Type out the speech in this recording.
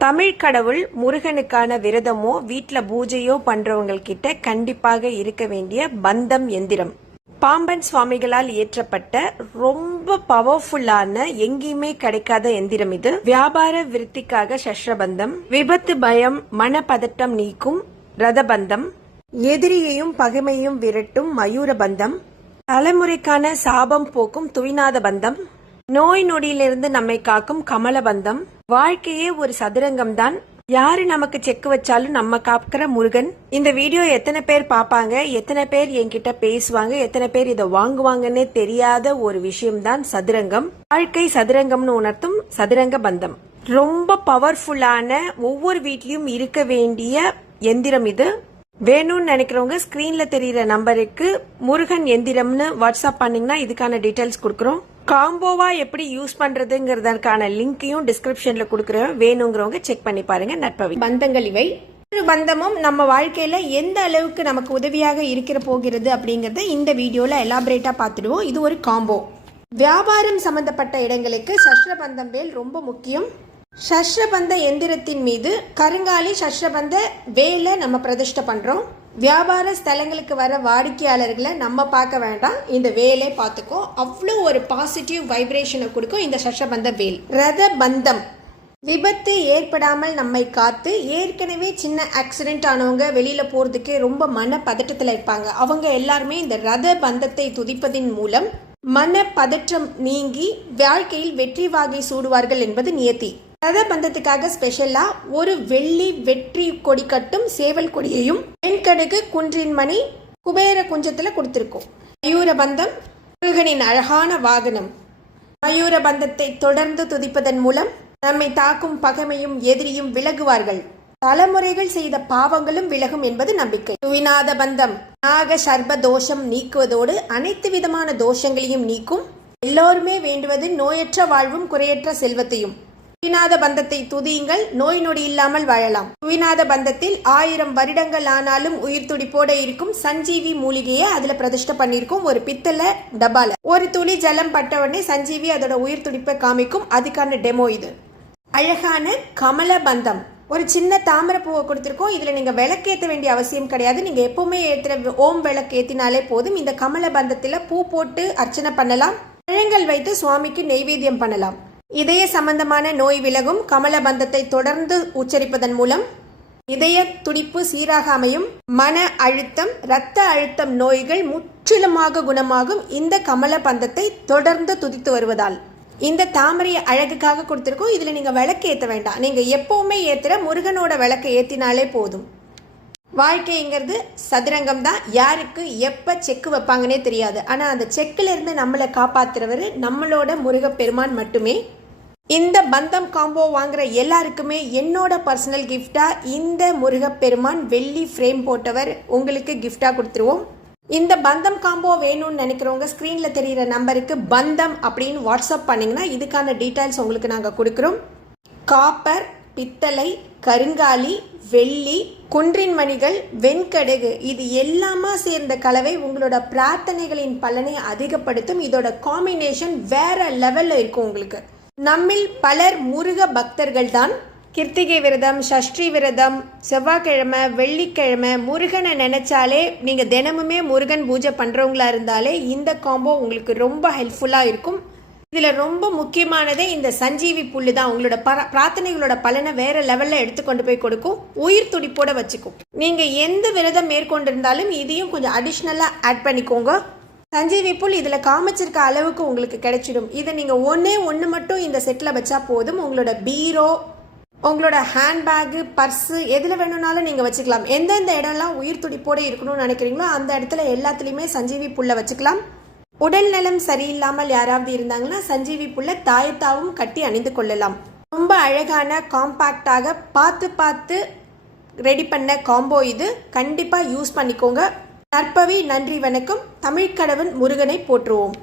தமிழ் கடவுள் முருகனுக்கான விரதமோ வீட்டில் பூஜையோ பண்றவங்கள்கிட்ட கண்டிப்பாக இருக்க வேண்டிய பந்தம் எந்திரம். பாம்பன் சுவாமிகளால் இயற்றப்பட்ட ரொம்ப பவர்ஃபுல்லான எங்கேயுமே கிடைக்காத எந்திரம் இது. வியாபார விருத்திக்காக சஷ்ரபந்தம் விபத்து பயம் மனப்பதட்டம் நீக்கும் ரதபந்தம் எதிரியையும் பகைமையும் விரட்டும் மயூர பந்தம் தலைமுறைக்கான சாபம் போக்கும் துவிநாத பந்தம் நோய் நொடியிலிருந்து நம்மை காக்கும் கமலபந்தம் வாழ்க்கையே ஒரு சதுரங்கம் தான் யாரு நமக்கு செக் வச்சாலும் நம்ம காக்கிற முருகன். இந்த வீடியோ எத்தனை பேர் பாப்பாங்க? எத்தனை பேர் என்கிட்ட பேசுவாங்க? எத்தனை பேர் இதை வாங்குவாங்கன்னே தெரியாத ஒரு விஷயம்தான் சதுரங்கம். வாழ்க்கை சதுரங்கம்னு உணர்த்தும் சதுரங்க பந்தம். ரொம்ப பவர்ஃபுல்லான ஒவ்வொரு வீட்லயும் இருக்க வேண்டிய எந்திரம் இது. வேணும்னு நினைக்கிறவங்க ஸ்கிரீன்ல தெரிகிற நம்பருக்கு முருகன் எந்திரம்னு வாட்ஸ்அப் பண்ணீங்கன்னா இதுக்கான டீடைல்ஸ் கொடுக்குறோம். காம்போவா எப்படி யூஸ் பண்ணுறதுங்கிறதுக்கான லிங்கையும் டிஸ்கிரிப்ஷன்ல கொடுக்குறோம் வேணுங்கிறவங்க செக் பண்ணி பாருங்க நட்பவி பந்தங்கள் இவை. ஒரு பந்தமும் நம்ம வாழ்க்கையில எந்த அளவுக்கு நமக்கு உதவியாக இருக்கிற போகிறது அப்படிங்கறத இந்த வீடியோல எலாபரேட்டா பார்த்துடுவோம். இது ஒரு காம்போ வியாபாரம் சம்பந்தப்பட்ட இடங்களுக்கு சஷ்ரபந்தம் வேல் ரொம்ப முக்கியம். சஷ்ரபந்த எந்திரத்தின் மீது கருங்காலி சஷ்ரபந்த வேலை நம்ம பிரதிஷ்டை பண்ணுறோம் வியாபார ஸ்தலங்களுக்கு வர வாடிக்கையாளர்களை நம்ம பார்க்க வேண்டாம். இந்த வேலை பார்த்துக்கோ. அவ்வளோ ஒரு பாசிட்டிவ் வைப்ரேஷனை கொடுக்கும் இந்த சஷ்ரபந்த வேல். ரத பந்தம். விபத்து ஏற்படாமல் நம்மை காத்து ஏற்கனவே சின்ன ஆக்சிடென்ட் ஆனவங்க வெளியில் போகிறதுக்கு ரொம்ப மன பதட்டத்தில் இருப்பாங்க. அவங்க எல்லாருமே இந்த ரத பந்தத்தை துதிப்பதின் மூலம் மன பதற்றம் நீங்கி வாழ்க்கையில் வெற்றி வாகை சூடுவார்கள் என்பது நியத்தி. ரத பந்தத்துக்காக ஸ்பெஷலா ஒரு வெள்ளி வெற்றி கொடி கட்டும் சேவல் கொடியையும் வெண்கடுகு குன்றின் மணி குபேர குஞ்சத்துல கொடுத்திருக்கோம். மயூர பந்தம் முருகனின் அழகான வாகனம். மயூர பந்தத்தை தொடர்ந்து துதிப்பதன் மூலம் நம்மை தாக்கும் பகைமையும் எதிரியும் விலகுவார்கள். தலைமுறைகள் செய்த பாவங்களும் விலகும் என்பது நம்பிக்கை. துவிநாத பந்தம் நாக சர்ப தோஷம் நீக்குவதோடு அனைத்து விதமான தோஷங்களையும் நீக்கும். எல்லோருமே வேண்டுவது நோயற்ற வாழ்வும் குறையற்ற செல்வத்தையும். துவிநாத பந்தத்தை துதியுங்கள். நோய் நொடி இல்லாமல் வாழலாம். துவிநாத பந்தத்தில் ஆயிரம் வருடங்கள் ஆனாலும் உயிர் துடிப்போட இருக்கும். சஞ்சீவி மூலிகையை அதுல பிரதிஷ்டை பண்ணிருக்கோம் ஒரு பித்தளை டபால ஒரு துளி ஜலம் பட்டவுடனே சஞ்சீவி அதோட உயிர் துடிப்பை காமிக்கும். அதுக்கான டெமோ இது. அழகான கமல பந்தம். ஒரு சின்ன தாமரை பூவை கொடுத்துருக்கோம். இதில் நீங்கள் விளக்கேற்ற வேண்டிய அவசியம் கிடையாது. நீங்கள் எப்போவுமே ஏற்றுற ஓம் விளக்கு ஏற்றினாலே போதும். இந்த கமல பந்தத்தில் பூ போட்டு அர்ச்சனை பண்ணலாம். பழங்கள் வைத்து சுவாமிக்கு நெய்வேத்தியம் பண்ணலாம். இதய சம்பந்தமான நோய் விலகும் கமல பந்தத்தை தொடர்ந்து உச்சரிப்பதன் மூலம் இதய துடிப்பு சீராக அமையும். மன அழுத்தம் இரத்த அழுத்தம் நோய்கள் முற்றிலுமாக குணமாகும். இந்த கமல பந்தத்தை தொடர்ந்து துதித்து வருவதால். இந்த தாமரையை அழகுக்காக கொடுத்துருக்கோம். இதில் நீங்கள் விளக்கு ஏற்ற வேண்டாம். நீங்கள் எப்போவுமே ஏற்றுற முருகனோட விளக்கை ஏற்றினாலே போதும். வாழ்க்கைங்கிறது சதுரங்கம் தான். யாருக்கு எப்போ செக்கு வைப்பாங்கன்னே தெரியாது. ஆனால் அந்த செக்கில் இருந்து நம்மளை காப்பாற்றுறவர் நம்மளோட முருகப்பெருமான் மட்டுமே. இந்த பந்தம் காம்போ வாங்குற எல்லாருக்குமே என்னோட பர்சனல் கிஃப்டா இந்த முருகப்பெருமான் வெள்ளி ஃப்ரேம் போட்டவர் உங்களுக்கு கிஃப்டா கொடுத்துருவோம். இந்த பந்தம் காம்போ வேணும்னு நினைக்கிறவங்க ஸ்க்ரீனில் தெரிகிற நம்பருக்கு பந்தம் அப்படின்னு வாட்ஸ்அப் பண்ணிங்கன்னா இதுக்கான டீட்டெயில்ஸ் உங்களுக்கு நாங்கள் கொடுக்குறோம். காப்பர் பித்தளை கருங்காலி வெள்ளி குன்றின் மணிகள் வெண்கடுகு இது எல்லாமா சேர்ந்த கலவை உங்களோட பிரார்த்தனைகளின் பலனை அதிகப்படுத்தும். இதோட காம்பினேஷன் வேற லெவலில் இருக்கும் உங்களுக்கு. நம்மில் பலர் முருக பக்தர்கள்தான். கிருத்திகை விரதம் சஷ்டி விரதம் செவ்வாய்க்கிழமை வெள்ளிக்கிழமை முருகனை நினைச்சாலே நீங்கள் தினமுமே முருகன் பூஜை பண்ணுறவங்களா இருந்தாலே இந்த காம்போ உங்களுக்கு ரொம்ப ஹெல்ப்ஃபுல்லாக இருக்கும். இதில் ரொம்ப முக்கியமானதே இந்த சஞ்சீவி புல்லு தான். உங்களோட பர- பிரார்த்தனைகளோட பலனை வேற லெவலில் எடுத்து கொண்டு போய் கொடுக்கும். உயிர் துடிப்போட வச்சுக்கும். நீங்கள் எந்த விரதம் மேற்கொண்டிருந்தாலும் இதையும் கொஞ்சம் அடிஷ்னலாக ஆட் பண்ணிக்கோங்க. சஞ்சீவி புல் இதில் காமிச்சிருக்க அளவுக்கு உங்களுக்கு கிடைச்சிடும். இதை நீங்கள் ஒன்றே ஒன்று மட்டும் இந்த செட்டில் வச்சா போதும். உங்களோட பீரோ உங்களோட ஹேண்ட்பேக்கு பர்ஸு எதில் வேணும்னாலும் நீங்கள் வச்சுக்கலாம். எந்தெந்த இடம்லாம் உயிர் துடிப்போடு இருக்கணும்னு நினைக்கிறீங்களோ அந்த இடத்துல எல்லாத்துலேயுமே சஞ்சீவி புல்லை வச்சுக்கலாம். உடல் நலம் சரியில்லாமல் யாராவது இருந்தாங்கன்னா சஞ்சீவி புல்லை தாயத்தாவும் கட்டி அணிந்து கொள்ளலாம். ரொம்ப அழகான காம்பேக்டாக பார்த்து பார்த்து ரெடி பண்ண காம்போ இது. கண்டிப்பாக யூஸ் பண்ணிக்கோங்க. நற்பவி நன்றி வணக்கம். தமிழ்க்கடவன் முருகனை போற்றுவோம்.